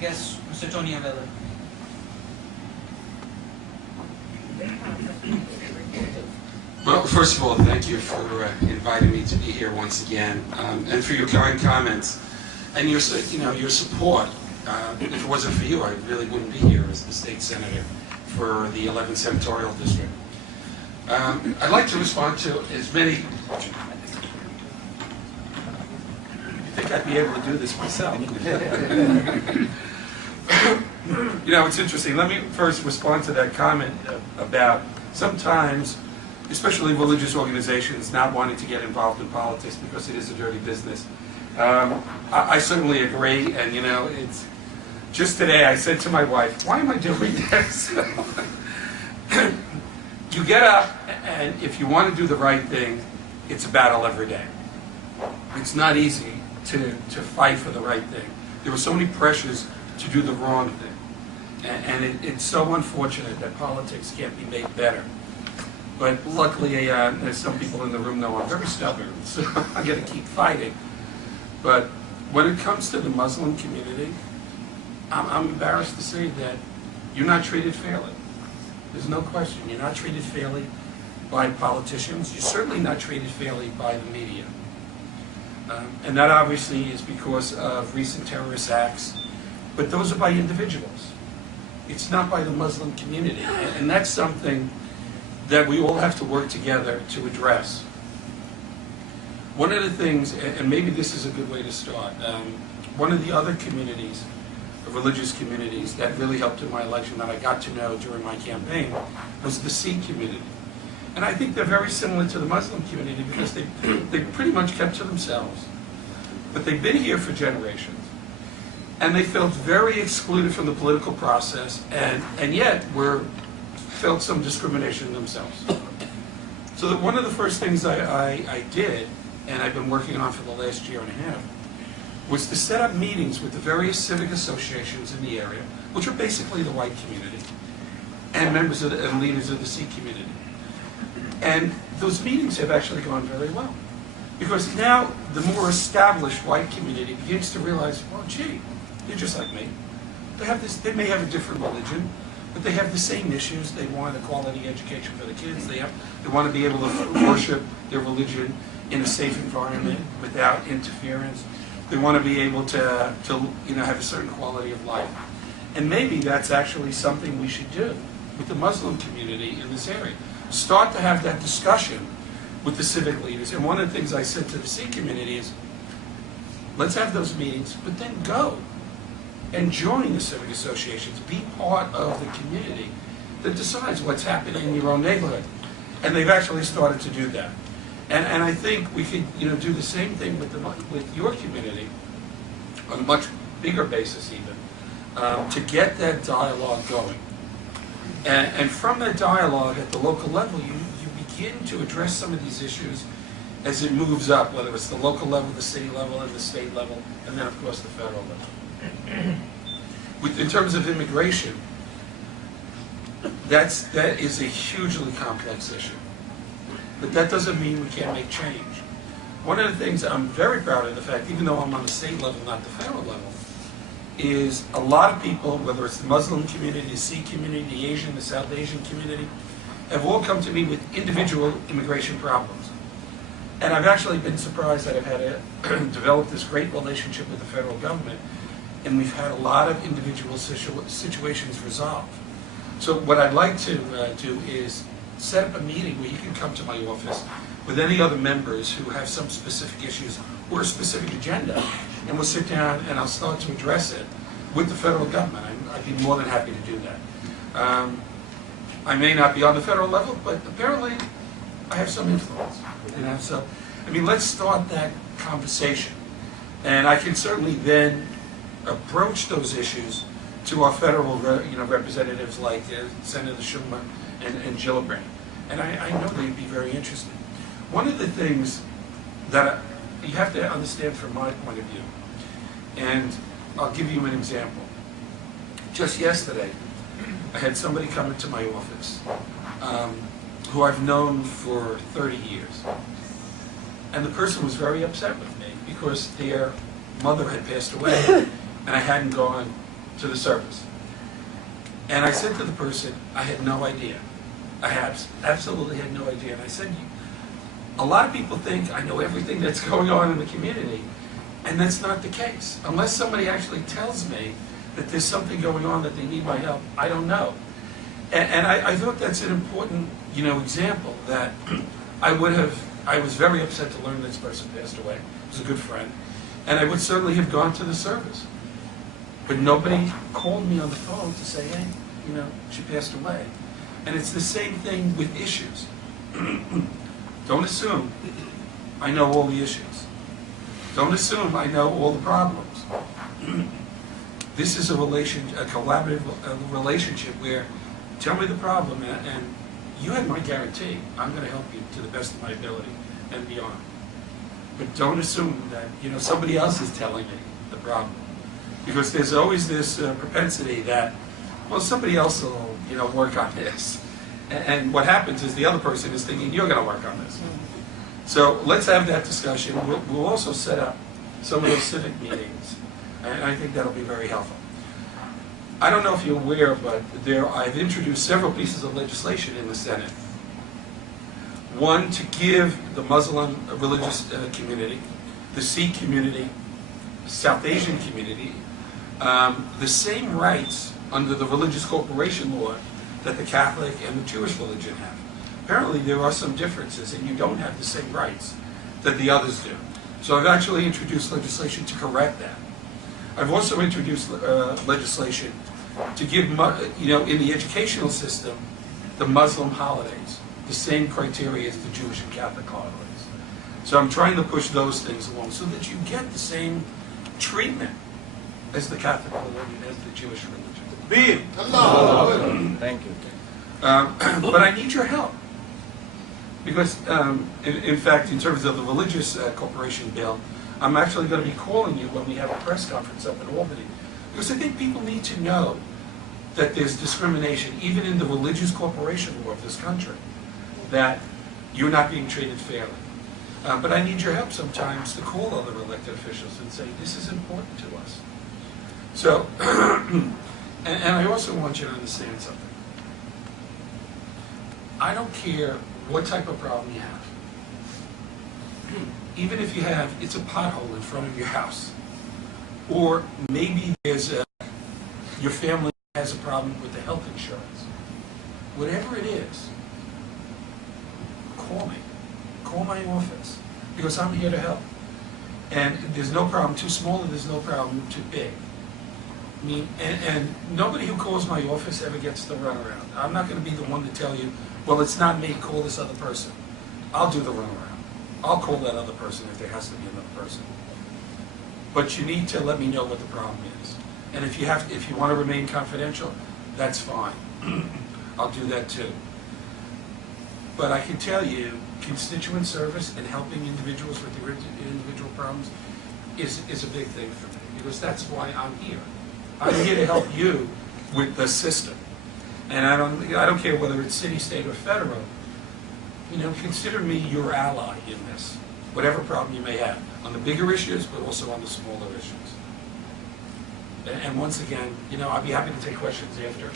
guest, Mr. Tony Avella. Well, first of all, thank you for inviting me to be here once again, and for your kind comments and your support. If it wasn't for you, I really wouldn't be here as the state senator for the 11th senatorial district. I'd like to respond to as many. I think I'd be able to do this myself. It's interesting. Let me first respond to that comment about sometimes, especially religious organizations, not wanting to get involved in politics because it is a dirty business. I certainly agree, and it's just today I said to my wife, "Why am I doing this?" You get up, and if you want to do the right thing, it's a battle every day. It's not easy to fight for the right thing. There are so many pressures to do the wrong thing, and it's so unfortunate that politics can't be made better. But luckily, as some people in the room know, I'm very stubborn, so I got to keep fighting. But when it comes to the Muslim community, I'm embarrassed to say that you're not treated fairly. There's no question. You're not treated fairly by politicians. You're certainly not treated fairly by the media. And that obviously is because of recent terrorist acts, but those are by individuals. It's not by the Muslim community. And that's something that we all have to work together to address. One of the things, and maybe this is a good way to start, one of the other communities, religious communities, that really helped in my election that I got to know during my campaign was the Sikh community. And I think they're very similar to the Muslim community because they pretty much kept to themselves. But they've been here for generations. And they felt very excluded from the political process, and yet felt some discrimination themselves. So that one of the first things I did, and I've been working on for the last year and a half, was to set up meetings with the various civic associations in the area, which are basically the white community, and members of and leaders of the Sikh community. And those meetings have actually gone very well. Because now the more established white community begins to realize, well, gee, they're just like me. They may have a different religion, but they have the same issues. They want a quality education for the kids. They want to be able to worship their religion in a safe environment without interference. They want to be able to have a certain quality of life. And maybe that's actually something we should do with the Muslim community in this area. Start to have that discussion with the civic leaders. And one of the things I said to the Sikh community is, let's have those meetings, but then go and join the civic associations. Be part of the community that decides what's happening in your own neighborhood. And they've actually started to do that. And I think we could do the same thing with your community on a much bigger basis even, to get that dialogue going. And from that dialogue at the local level, you begin to address some of these issues as it moves up, whether it's the local level, the city level, and the state level, and then, of course, the federal level. In terms of immigration, that is a hugely complex issue. But that doesn't mean we can't make change. One of the things I'm very proud of the fact, even though I'm on the state level, not the federal level, is a lot of people, whether it's the Muslim community, the Sikh community, the Asian, the South Asian community, have all come to me with individual immigration problems. And I've actually been surprised that I've had to develop this great relationship with the federal government, and we've had a lot of individual situations resolved. So what I'd like to do is set up a meeting where you can come to my office with any other members who have some specific issues or a specific agenda, and we'll sit down and I'll start to address it with the federal government. I'd be more than happy to do that. I may not be on the federal level, but apparently I have some influence. So, let's start that conversation, and I can certainly then approach those issues to our federal, representatives like Senator Schumer and Gillibrand, and I know they'd be very interested. One of the things that you have to understand from my point of view, and I'll give you an example. Just yesterday, I had somebody come into my office who I've known for 30 years, and the person was very upset with me because their mother had passed away, and I hadn't gone to the service. And I said to the person, I had no idea. Absolutely had no idea. And I said, a lot of people think I know everything that's going on in the community, and that's not the case. Unless somebody actually tells me that there's something going on that they need my help, I don't know. And I thought that's an important, example that I was very upset to learn this person passed away. He was a good friend. And I would certainly have gone to the service. But nobody called me on the phone to say, hey, she passed away. And it's the same thing with issues. Don't assume I know all the issues. Don't assume I know all the problems. This is a collaborative relationship where tell me the problem, and you have my guarantee. I'm going to help you to the best of my ability and beyond. But don't assume that somebody else is telling me the problem, because there's always this propensity that, well, somebody else will work on this, and what happens is the other person is thinking you're going to work on this. So let's have that discussion. We'll also set up some of those civic meetings, and I think that'll be very helpful. I don't know if you're aware, but I've introduced several pieces of legislation in the Senate. One, to give the Muslim religious community, the Sikh community, South Asian community, the same rights under the religious corporation law that the Catholic and the Jewish religion have. Apparently there are some differences, and you don't have the same rights that the others do. So I've actually introduced legislation to correct that. I've also introduced legislation to give, in the educational system, the Muslim holidays, the same criteria as the Jewish and Catholic holidays. So I'm trying to push those things along so that you get the same treatment as the Catholic religion, as the Jewish religion. Thank you. But I need your help. Because, in fact, in terms of the religious corporation bill, I'm actually going to be calling you when we have a press conference up in Albany. Because I think people need to know that there's discrimination, even in the religious corporation law of this country, that you're not being treated fairly. But I need your help sometimes to call other elected officials and say, this is important to us. So, and I also want you to understand something. I don't care what type of problem you have. Even if you have, it's a pothole in front of your house. Or maybe your family has a problem with the health insurance. Whatever it is, call me. Call my office. Because I'm here to help. And there's no problem too small and there's no problem too big. I mean, and nobody who calls my office ever gets the runaround. I'm not going to be the one to tell you, well, it's not me, call this other person. I'll do the runaround. I'll call that other person if there has to be another person. But you need to let me know what the problem is. And if you want to remain confidential, that's fine. I'll do that too. But I can tell you, constituent service and helping individuals with their individual problems is a big thing for me, because that's why I'm here. I'm here to help you with the system. And I don't care whether it's city, state, or federal. Consider me your ally in this, whatever problem you may have, on the bigger issues, but also on the smaller issues. And once again, I'd be happy to take questions after.